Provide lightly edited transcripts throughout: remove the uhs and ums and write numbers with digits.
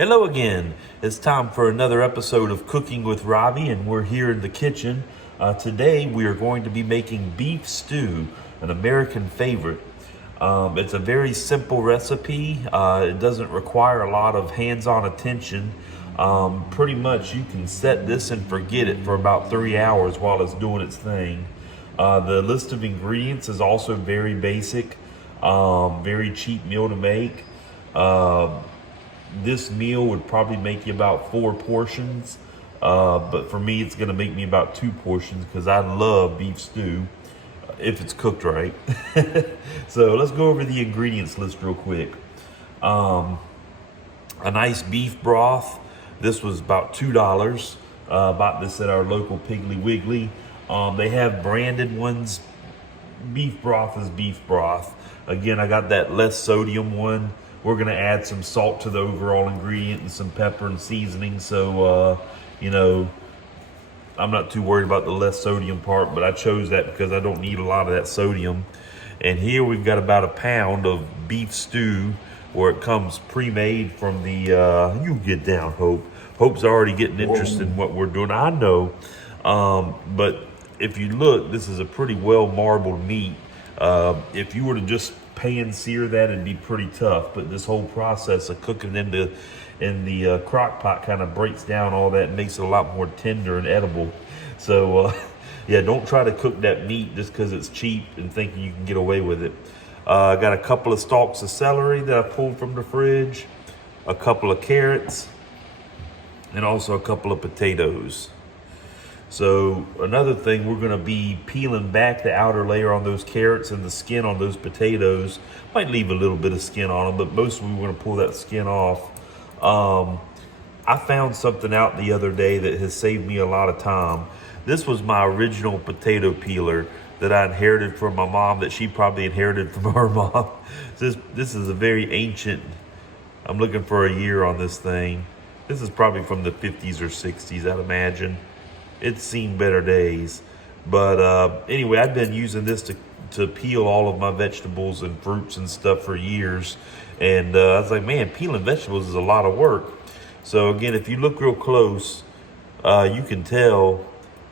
Hello again. It's time for another episode of Cooking with Robbie, and we're here in the kitchen. Today we are going to be making beef stew, an American favorite. It's a very simple recipe. It doesn't require a lot of hands-on attention. Pretty much you can set this and forget it for about 3 hours while it's doing its thing. The list of ingredients is also very basic, very cheap meal to make. This meal would probably make you about 4 portions, but for me it's going to make me about 2 portions because I love beef stew if it's cooked right. So let's go over the ingredients list real quick. A nice beef broth. This was about $2. Bought this at our local Piggly Wiggly. They have branded ones. Beef broth is beef broth. Again, I got that less sodium one. We're gonna add some salt to the overall ingredient and some pepper and seasoning. So, I'm not too worried about the less sodium part, but I chose that because I don't need a lot of that sodium. And here we've got about a pound of beef stew, where it comes pre-made from the, you get down, Hope. Hope's already getting interested in what we're doing, I know. But if you look, this is a pretty well marbled meat. If you were to just pan sear that, it'd be pretty tough, but this whole process of cooking in the crock pot kind of breaks down all that and makes it a lot more tender and edible. So yeah, don't try to cook that meat just because it's cheap and thinking you can get away with it. I got a couple of stalks of celery that I pulled from the fridge, a couple of carrots, and also a couple of potatoes. So another thing, we're gonna be peeling back the outer layer on those carrots and the skin on those potatoes. Might leave a little bit of skin on them, but mostly we're gonna pull that skin off. I found something out the other day that has saved me a lot of time. This was my original potato peeler that I inherited from my mom, that she probably inherited from her mom. This is a very ancient, I'm looking for a year on this thing. This is probably from the 50s or 60s, I'd imagine. It's seen better days. But anyway, I've been using this to peel all of my vegetables and fruits and stuff for years. And I was like, man, peeling vegetables is a lot of work. So again, if you look real close, you can tell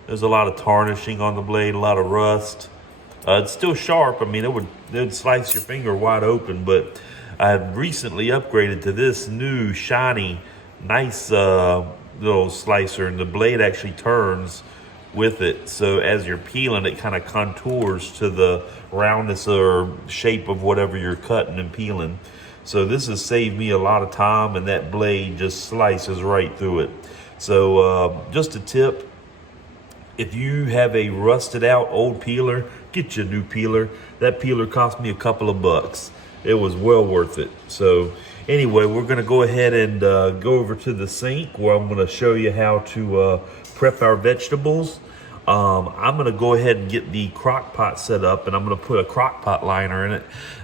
there's a lot of tarnishing on the blade, a lot of rust. It's still sharp. I mean, it would slice your finger wide open, but I've recently upgraded to this new shiny, nice little slicer, and the blade actually turns with it. So as you're peeling, it kind of contours to the roundness or shape of whatever you're cutting and peeling. So this has saved me a lot of time, and that blade just slices right through it. So just a tip, if you have a rusted out old peeler, get you a new peeler. That peeler cost me a couple of bucks. It was well worth it. So anyway, we're gonna go ahead and go over to the sink where I'm gonna show you how to prep our vegetables. I'm gonna go ahead and get the crock pot set up, and I'm gonna put a crock pot liner in it.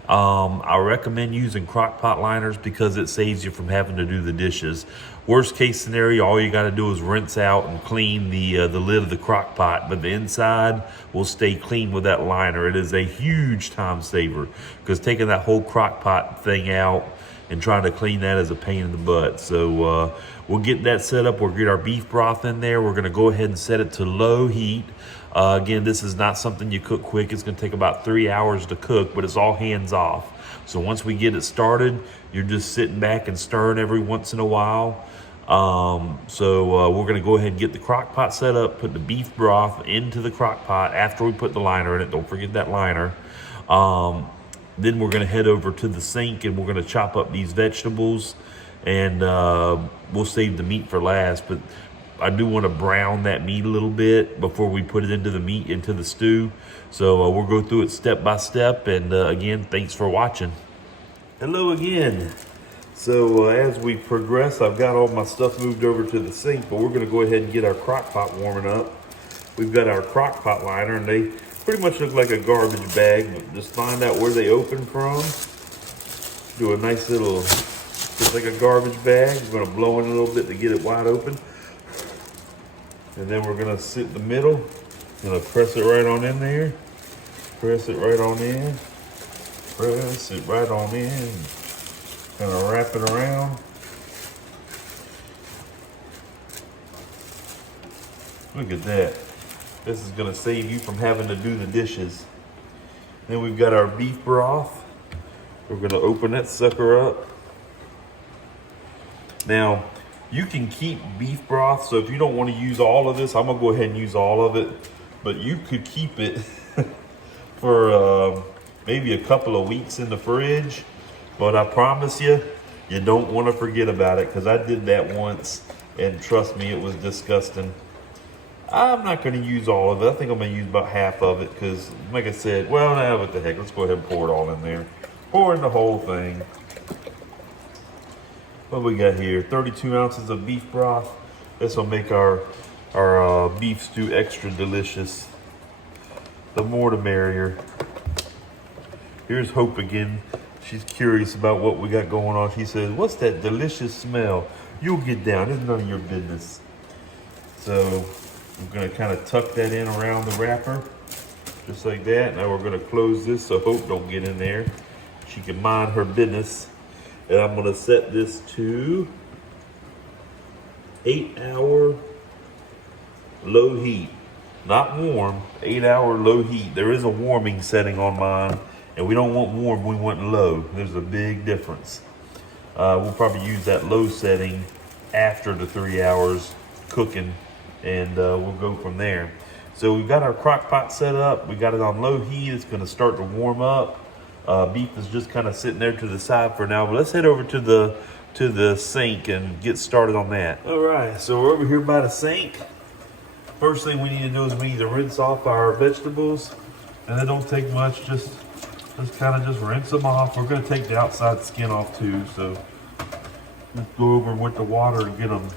I recommend using crock pot liners because it saves you from having to do the dishes. Worst case scenario, all you gotta do is rinse out and clean the lid of the crock pot, but the inside will stay clean with that liner. It is a huge time saver because taking that whole crock pot thing out and trying to clean that is a pain in the butt. So we'll get that set up. We'll get our beef broth in there. We're gonna go ahead and set it to low heat. Again, this is not something you cook quick. It's gonna take about 3 hours to cook, but it's all hands off. So once we get it started, you're just sitting back and stirring every once in a while. We're gonna go ahead and get the crock pot set up, put the beef broth into the crock pot after we put the liner in it. Don't forget that liner. Then we're gonna head over to the sink and we're gonna chop up these vegetables, and we'll save the meat for last, but I do want to brown that meat a little bit before we put it into the stew. So we'll go through it step by step, and again, thanks for watching. Hello again. So as we progress, I've got all my stuff moved over to the sink, but we're gonna go ahead and get our crock pot warming up. We've got our crock pot liner, and they pretty much look like a garbage bag, but just find out where they open from. Do a nice little, just like a garbage bag. We're gonna blow in a little bit to get it wide open. And then we're gonna sit in the middle. Gonna press it right on in there. Press it right on in. Press it right on in. Gonna wrap it around. Look at that. This is gonna save you from having to do the dishes. Then we've got our beef broth. We're gonna open that sucker up. Now, you can keep beef broth, so if you don't want to use all of this, I'm gonna go ahead and use all of it, but you could keep it for maybe a couple of weeks in the fridge, but I promise you, you don't want to forget about it, because I did that once, and trust me, it was disgusting. I'm not going to use all of it. I think I'm going to use about half of it, because like I said, well, now what the heck, let's go ahead and pour it all in there. Pour in the whole thing. What we got here? 32 ounces of beef broth. This will make our beef stew extra delicious. The more the merrier. Here's Hope again. She's curious about what we got going on. She says, what's that delicious smell? You'll get down. It's none of your business. So we're going to kind of tuck that in around the wrapper. Just like that. Now we're going to close this so Hope don't get in there. She can mind her business. And I'm going to set this to 8-hour low heat. Not warm, 8-hour low heat. There is a warming setting on mine, and we don't want warm, we want low. There's a big difference. We'll probably use that low setting after the 3 hours cooking, and we'll go from there. So we've got our crock pot set up. We got it on low heat. It's going to start to warm up. Beef is just kind of sitting there to the side for now, but let's head over to the sink and get started on that. All right, so we're over here by the sink. First thing we need to do is we need to rinse off our vegetables, and it don't take much. Just kind of rinse them off. We're going to take the outside skin off too, so let's go over with the water and get them.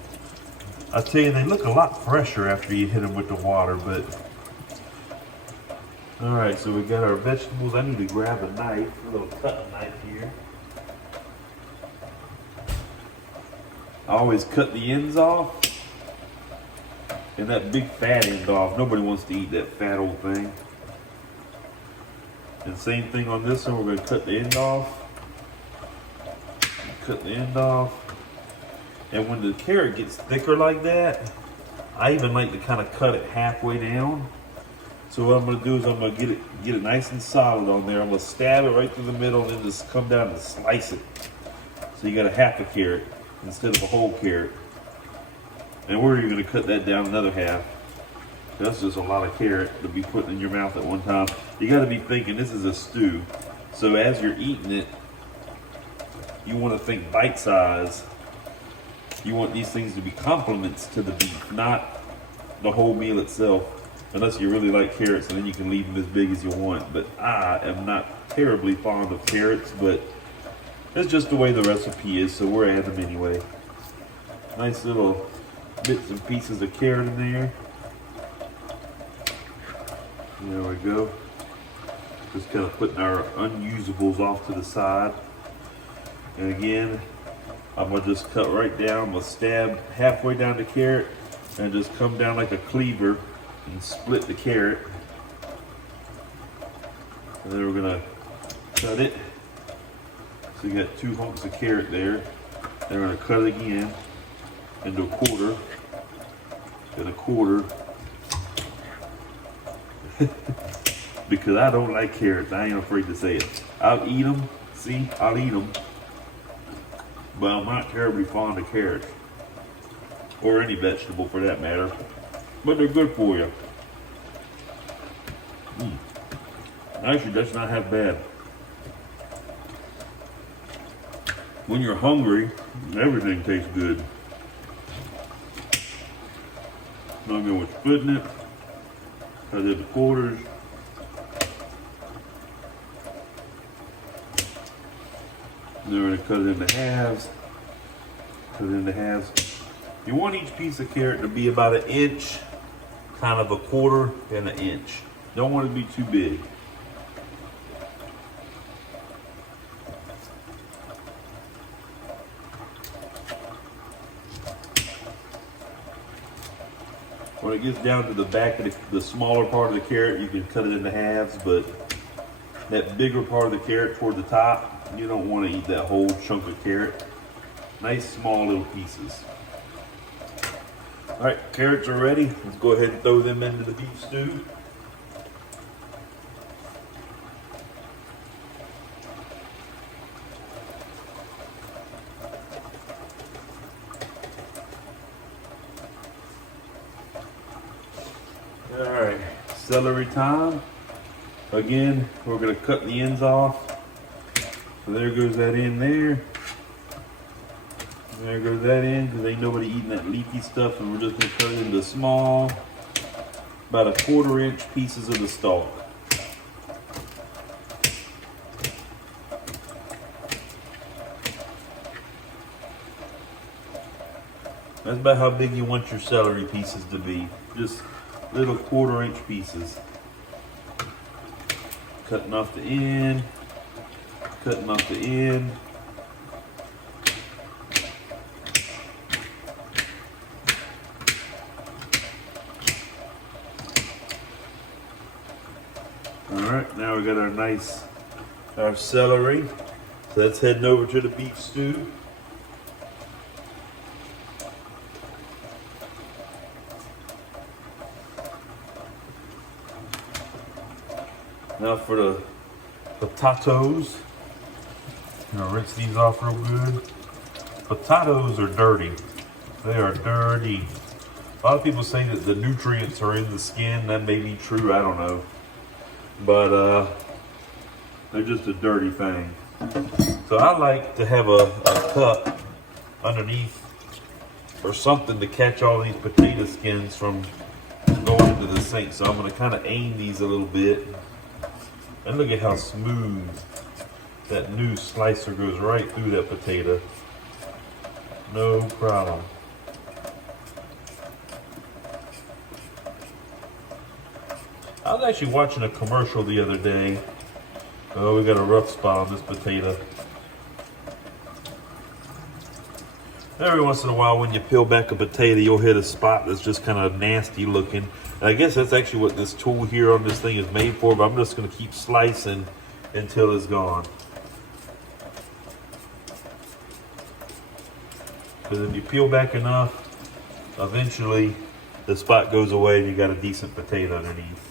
I tell you, they look a lot fresher after you hit them with the water, but. All right, so we got our vegetables. I need to grab a knife, a little cutting knife here. I always cut the ends off and that big fat end off. Nobody wants to eat that fat old thing. And same thing on this one, we're gonna cut the end off. Cut the end off. And when the carrot gets thicker like that, I even like to kind of cut it halfway down. So what I'm going to do is I'm going to get it nice and solid on there. I'm going to stab it right through the middle and then just come down and slice it. So you got a half a carrot instead of a whole carrot. And where are you going to cut that down another half? That's just a lot of carrot to be putting in your mouth at one time. You got to be thinking this is a stew. So as you're eating it, you want to think bite size. You want these things to be complements to the beef, not the whole meal itself. Unless you really like carrots, and then you can leave them as big as you want. But I am not terribly fond of carrots, but that's just the way the recipe is, so we're adding them anyway. Nice little bits and pieces of carrot in there. There we go. Just kind of putting our unusables off to the side. And again, I'm going to just cut right down. I'm going to stab halfway down the carrot and just come down like a cleaver and split the carrot. And then we're gonna cut it. So you got 2 hunks of carrot there. Then we're gonna cut it again into a quarter. And a quarter. Because I don't like carrots. I ain't afraid to say it. I'll eat them. See, I'll eat them. But I'm not terribly fond of carrots. Or any vegetable for that matter. But they're good for you. Actually, that's not half bad. When you're hungry, everything tastes good. I'm going with splitting it. I did the quarters. Then we're going to cut it into halves. Cut it into halves. You want each piece of carrot to be about 1 inch, kind of a quarter and 1 inch. Don't want it to be too big. When it gets down to the back of the smaller part of the carrot, you can cut it into halves, but that bigger part of the carrot toward the top, you don't want to eat that whole chunk of carrot. Nice small little pieces. All right, carrots are ready. Let's go ahead and throw them into the beef stew. All right, celery time. Again, we're gonna cut the ends off. So there goes that in there. There goes that in, because ain't nobody eating that leafy stuff, and we're just gonna cut it into small, about 1/4 inch pieces of the stalk. That's about how big you want your celery pieces to be. Just little 1/4 inch pieces. Cutting off the end, cutting off the end. Alright, now we got our celery. So that's heading over to the beef stew. Now for the potatoes. I'm gonna rinse these off real good. Potatoes are dirty. They are dirty. A lot of people say that the nutrients are in the skin. That may be true, I don't know. But they're just a dirty thing. So I like to have a cup underneath or something to catch all these potato skins from going into the sink. So I'm gonna kind of aim these a little bit. And look at how smooth that new slicer goes right through that potato. No problem. I was actually watching a commercial the other day. Oh, we got a rough spot on this potato. Every once in a while when you peel back a potato, you'll hit a spot that's just kind of nasty looking. And I guess that's actually what this tool here on this thing is made for, but I'm just gonna keep slicing until it's gone. Because if you peel back enough, eventually the spot goes away and you got a decent potato underneath.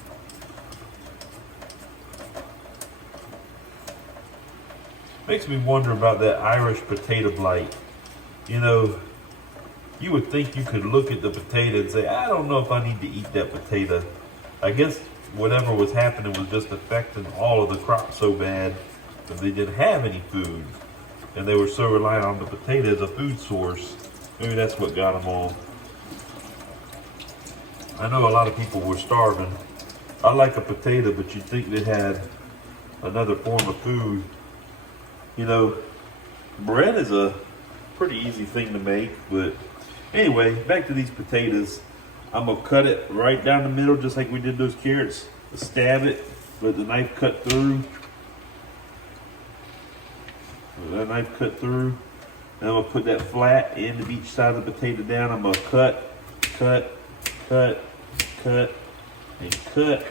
Makes me wonder about that Irish potato blight. You know, you would think you could look at the potato and say, I don't know if I need to eat that potato. I guess whatever was happening was just affecting all of the crops so bad that they didn't have any food. And they were so reliant on the potato as a food source. Maybe that's what got them all. I know a lot of people were starving. I like a potato, but you'd think they had another form of food. You know, bread is a pretty easy thing to make, but anyway, back to these potatoes. I'm gonna cut it right down the middle, just like we did those carrots. Stab it, let the knife cut through. Let that knife cut through. And I'm gonna put that flat end of each side of the potato down. I'm gonna cut, cut, cut, cut, and cut.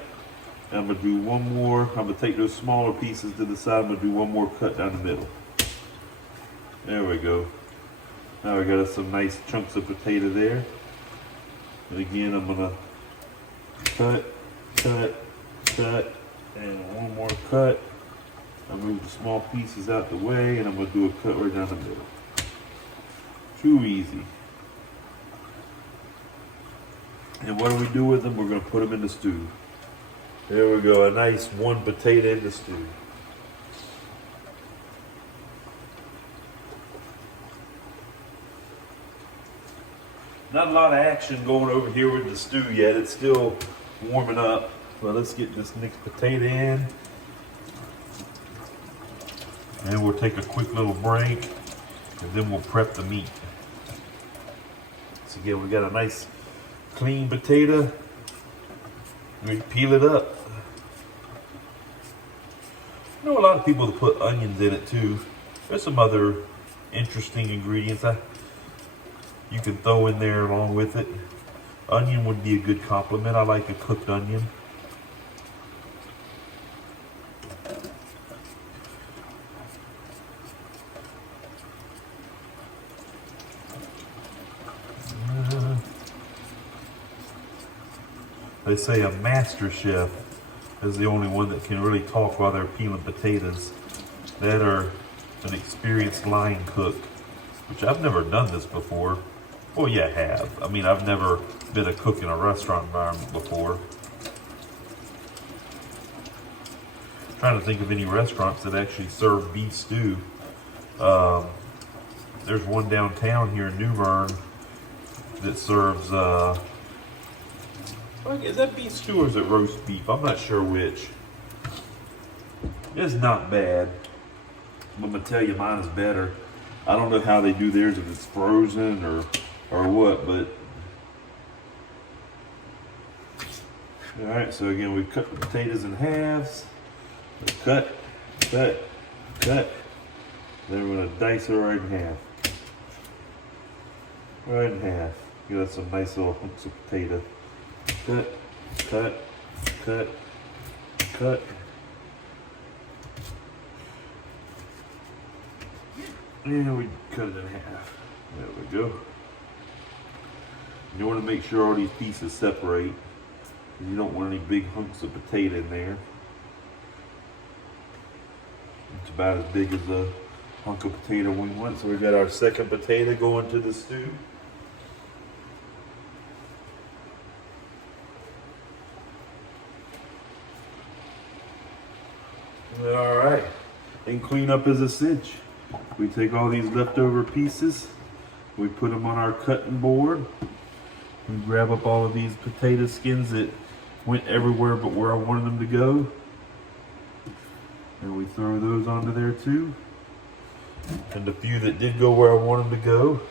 And I'm gonna do one more. I'm gonna take those smaller pieces to the side. I'm gonna do one more cut down the middle. There we go. Now we got us some nice chunks of potato there. And again, I'm gonna cut, cut, cut, and one more cut. I move the small pieces out the way, and I'm gonna do a cut right down the middle. Too easy. And what do we do with them? We're gonna put them in the stew. There we go, a nice one potato in the stew. Not a lot of action going over here with the stew yet. It's still warming up. But let's get this next potato in. And we'll take a quick little break, and then we'll prep the meat. So again, we got a nice clean potato. We peel it up. I know a lot of people that put onions in it too. There's some other interesting ingredients you can throw in there along with it. Onion would be a good compliment. I like a cooked onion. They say a master chef is the only one that can really talk while they're peeling potatoes. That are an experienced line cook, which I've never done this before. Well, yeah, I have. I mean, I've never been a cook in a restaurant environment before. I'm trying to think of any restaurants that actually serve beef stew. There's one downtown here in New Bern that serves, is that beef stew or is it roast beef? I'm not sure which. It's not bad. I'm gonna tell you mine is better. I don't know how they do theirs, if it's frozen or what, but. All right, so again, we cut the potatoes in halves. Cut. Then we're gonna dice it right in half. Right in half. Give us some nice little hunks of potato. Cut. And we cut it in half. There we go. You want to make sure all these pieces separate. You don't want any big hunks of potato in there. It's about as big as a hunk of potato we want. So we got our second potato going to the stew. All right, and clean up is a cinch. We take all these leftover pieces, we put them on our cutting board. We grab up all of these potato skins that went everywhere but where I wanted them to go. And we throw those onto there too. And the few that did go where I want them to go,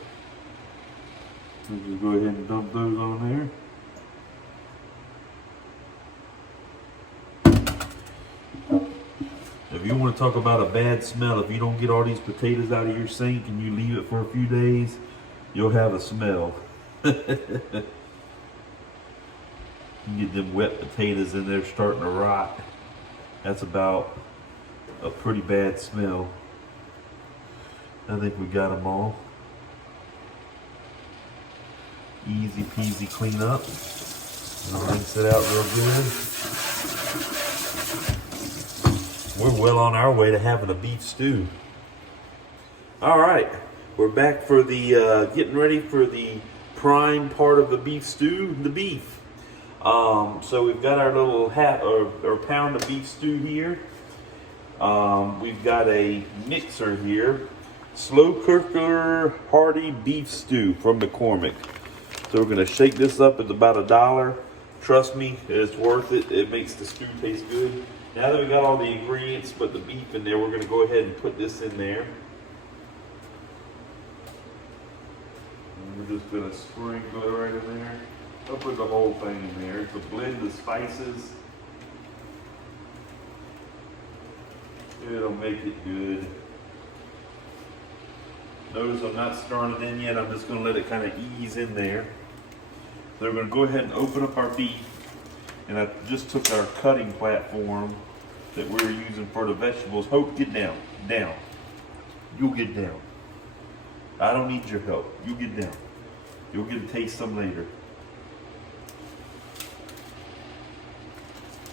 we just go ahead and dump those on there. If you want to talk about a bad smell, if you don't get all these potatoes out of your sink and you leave it for a few days, you'll have a smell. You get them wet potatoes in there starting to rot. That's about a pretty bad smell. I think we got them all. Easy peasy clean up. And rinse it out real good. We're well on our way to having a beef stew. All right, we're back for the getting ready for the prime part of the beef stew, the beef. So we've got our little or pound of beef stew here. We've got a mixer here, slow cooker hearty beef stew from McCormick. So we're gonna shake this up. It's about $1. Trust me, it's worth it. It makes the stew taste good. Now that we got all the ingredients, put the beef in there, we're gonna go ahead and put this in there. And we're just gonna sprinkle it right in there. I'll put the whole thing in there. It's a blend of spices. It'll make it good. Notice I'm not stirring it in yet. I'm just gonna let it kind of ease in there. So we're gonna go ahead and open up our beef. And I just took our cutting platform that we were using for the vegetables. Hope, get down, down. You'll get down. I don't need your help. You get down. You'll get to taste some later.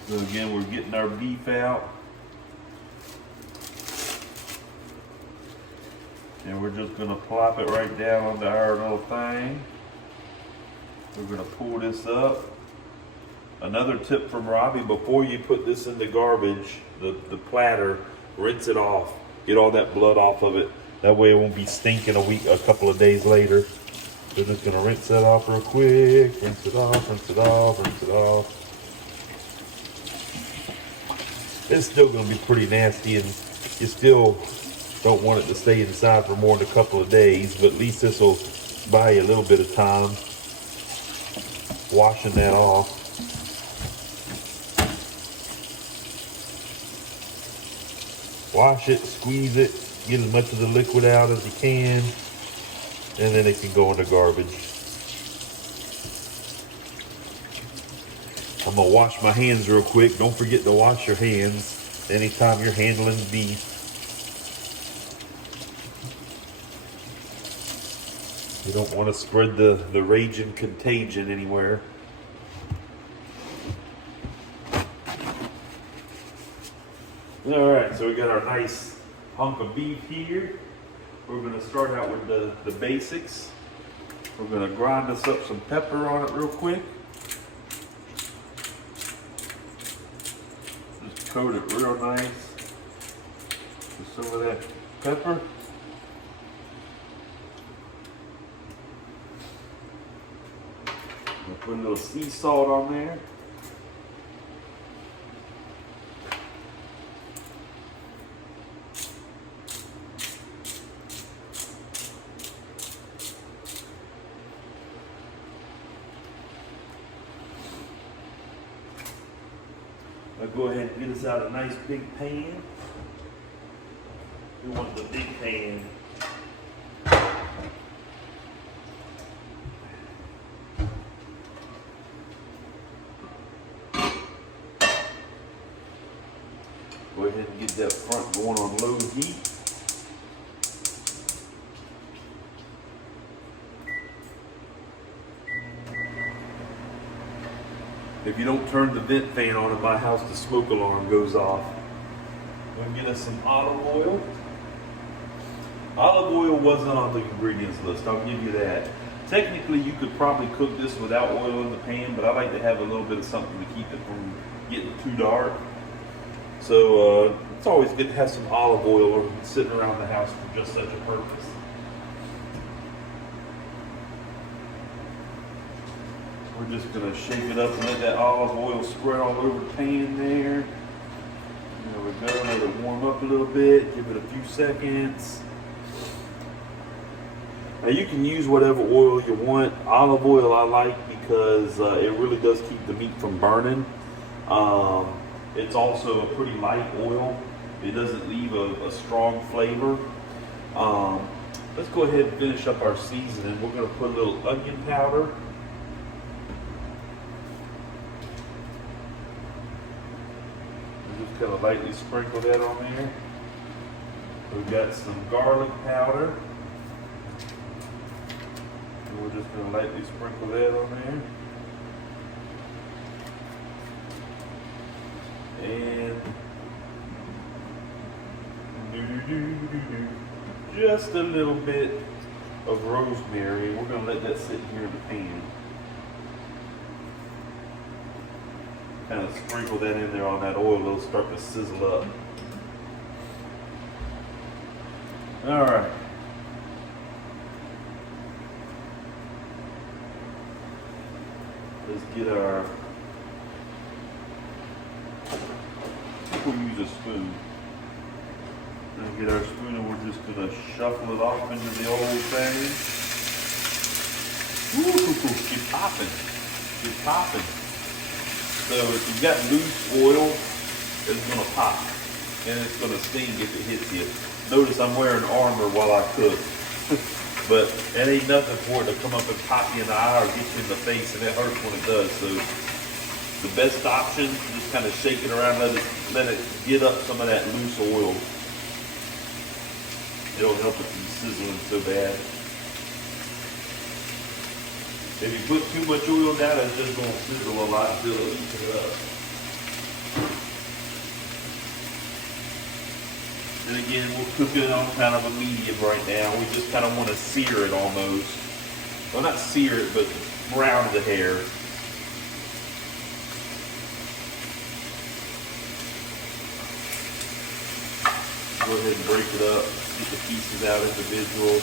So again, we're getting our beef out. And we're just gonna plop it right down onto our little thing. We're gonna pull this up. Another tip from Robbie, before you put this in the garbage, the platter, rinse it off. Get all that blood off of it. That way it won't be stinking a couple of days later. So just gonna rinse that off real quick. Rinse it off, rinse it off, rinse it off. It's still gonna be pretty nasty and you still don't want it to stay inside for more than a couple of days, but at least this will buy you a little bit of time washing that off. Wash it, squeeze it, get as much of the liquid out as you can, and then it can go in the garbage. I'm gonna wash my hands real quick. Don't forget to wash your hands anytime you're handling beef. You don't want to spread the raging contagion anywhere. All right, so we got our nice hunk of beef here. We're gonna start out with the basics. We're gonna grind us up some pepper on it real quick. Just coat it real nice with some of that pepper. We'll put a little sea salt on there. I'll go ahead and get us out a nice big pan. We want the big pan. Go ahead and get that front going on low heat. If you don't turn the vent fan on in my house, the smoke alarm goes off. We'll get us some olive oil. Olive oil wasn't on the ingredients list, I'll give you that. Technically, you could probably cook this without oil in the pan, but I like to have a little bit of something to keep it from getting too dark. So it's always good to have some olive oil sitting around the house for just such a purpose. We're just gonna shake it up and let that olive oil spread all over the pan there. There we go, let it warm up a little bit, give it a few seconds. Now you can use whatever oil you want. Olive oil I like because it really does keep the meat from burning. It's also a pretty light oil. It doesn't leave a strong flavor. Let's go ahead and finish up our seasoning. We're gonna put a little onion powder. Just kind of lightly sprinkle that on there. We've got some garlic powder. And we're just going to lightly sprinkle that on there. And just a little bit of rosemary. We're going to let that sit here in the pan. Kind of sprinkle that in there on that oil, it'll start to sizzle up. All right. Let's get our, we'll use a spoon. Let's get our spoon and we're just gonna shuffle it off into the old thing. Ooh, she's popping. She's popping. So if you've got loose oil, it's gonna pop and it's gonna sting if it hits you. Notice I'm wearing armor while I cook. But it ain't nothing for it to come up and pop you in the eye or get you in the face, and it hurts when it does. So the best option, just kind of shake it around, let it get up some of that loose oil. It'll help it from sizzling so bad. If you put too much oil down, it's just going to sizzle a lot until it eats it up. And again, we're cooking it on kind of a medium right now. We just kind of want to sear it almost. Well, not sear it, but brown the hair. Go ahead and break it up, get the pieces out individual.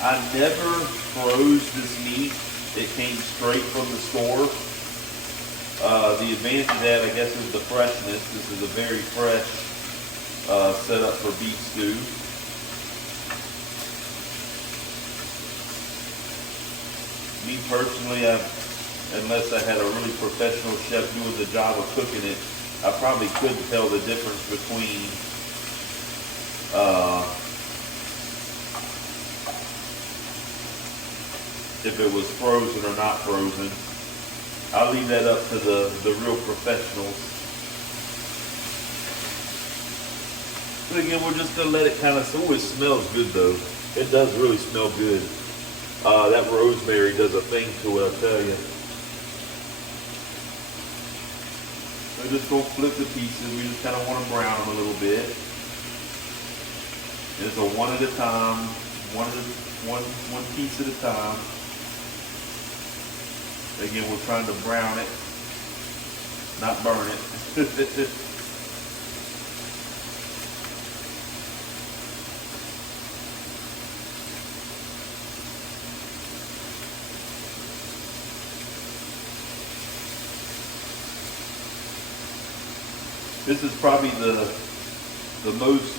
I never froze this meat. It came straight from the store. The advantage of that, I guess, is the freshness. This is a very fresh setup for beef stew. Me personally, unless I had a really professional chef doing the job of cooking it, I probably couldn't tell the difference between if it was frozen or not frozen. I'll leave that up to the real professionals. But again, we're just gonna let it kind of, oh, it smells good though. It does really smell good. That rosemary does a thing to it, I'll tell you. We're just gonna flip the pieces. We just kind of want to brown them a little bit. It's a one at a time, one piece at a time. Again, we're trying to brown it, not burn it. This is probably the most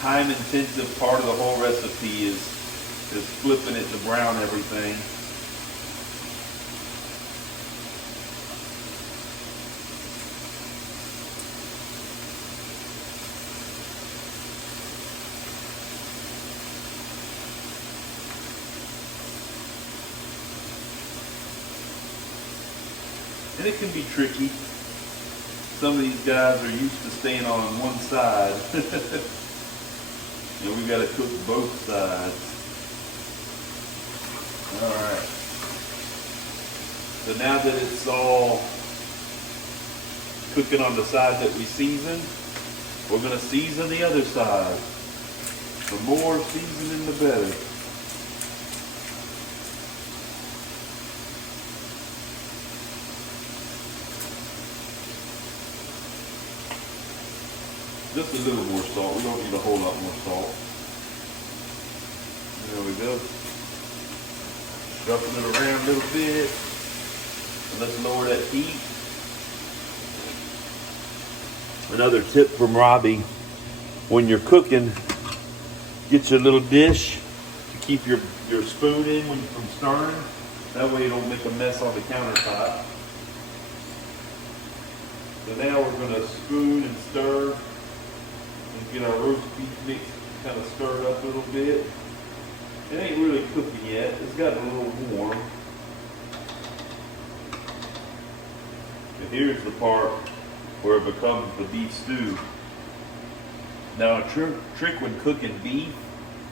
time-intensive part of the whole recipe is flipping it to brown everything. And it can be tricky. Some of these guys are used to staying on one side. And we got to cook both sides. All right. So now that it's all cooking on the side that we seasoned, we're going to season the other side. The more seasoning, the better. Just a little more salt. We don't need a whole lot more salt. There we go. Shuffle it around a little bit. And let's lower that heat. Another tip from Robbie, when you're cooking, get your little dish to keep your spoon in from stirring. That way you don't make a mess on the countertop. So now we're going to spoon and stir. Get our roast beef mix kind of stirred up a little bit. It ain't really cooking yet. It's gotten a little warm. And here's the part where it becomes the beef stew. Now a trick when cooking beef,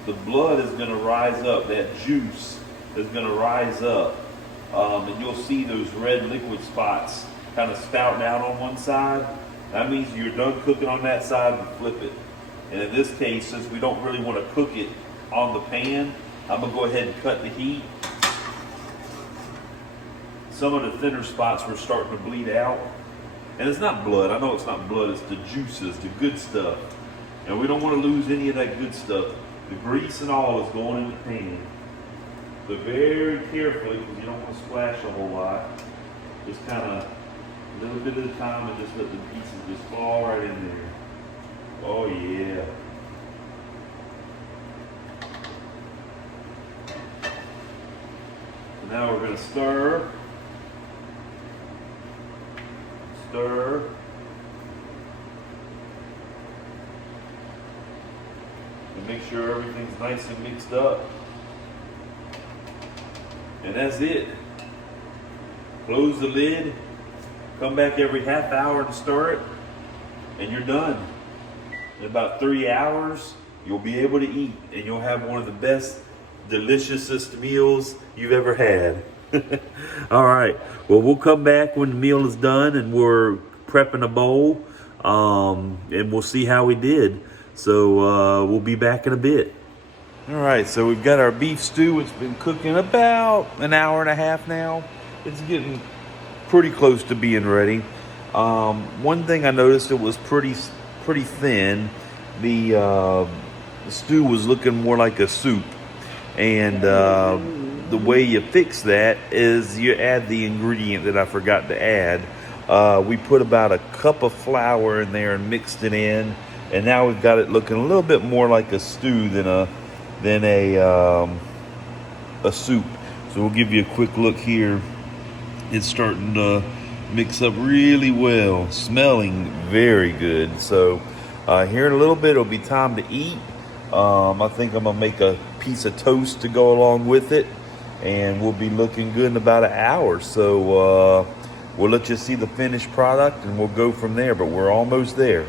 the blood is going to rise up. That juice is going to rise up. And you'll see those red liquid spots kind of spouting out on one side. That means you're done cooking on that side and flip it. And in this case, since we don't really want to cook it on the pan, I'm going to go ahead and cut the heat. Some of the thinner spots were starting to bleed out. And it's not blood. I know it's not blood. It's the juices, the good stuff. And we don't want to lose any of that good stuff. The grease and all is going in the pan. So very carefully, because you don't want to splash a whole lot. Just kind of a little bit at a time and just let the pieces just fall right in there. Oh yeah. So now we're going to stir. Stir. And make sure everything's nice and mixed up. And that's it. Close the lid. Come back every half hour and stir it. And you're done. In about 3 hours, you'll be able to eat, and you'll have one of the best, deliciousest meals you've ever had. All right. Well, we'll come back when the meal is done, and we're prepping a bowl, and we'll see how we did. So we'll be back in a bit. All right. So we've got our beef stew. It's been cooking about an hour and a half now. It's getting pretty close to being ready. One thing I noticed, it was pretty thin. The stew was looking more like a soup, and the way you fix that is you add the ingredient that I forgot to add. We put about a cup of flour in there and mixed it in, and now we've got it looking a little bit more like a stew than a soup. So we'll give you a quick look here. It's starting to mix up really well, smelling very good. So here in a little bit, it'll be time to eat. I think I'm gonna make a piece of toast to go along with it, and we'll be looking good in about an hour. So we'll let you see the finished product, and we'll go from there, but we're almost there.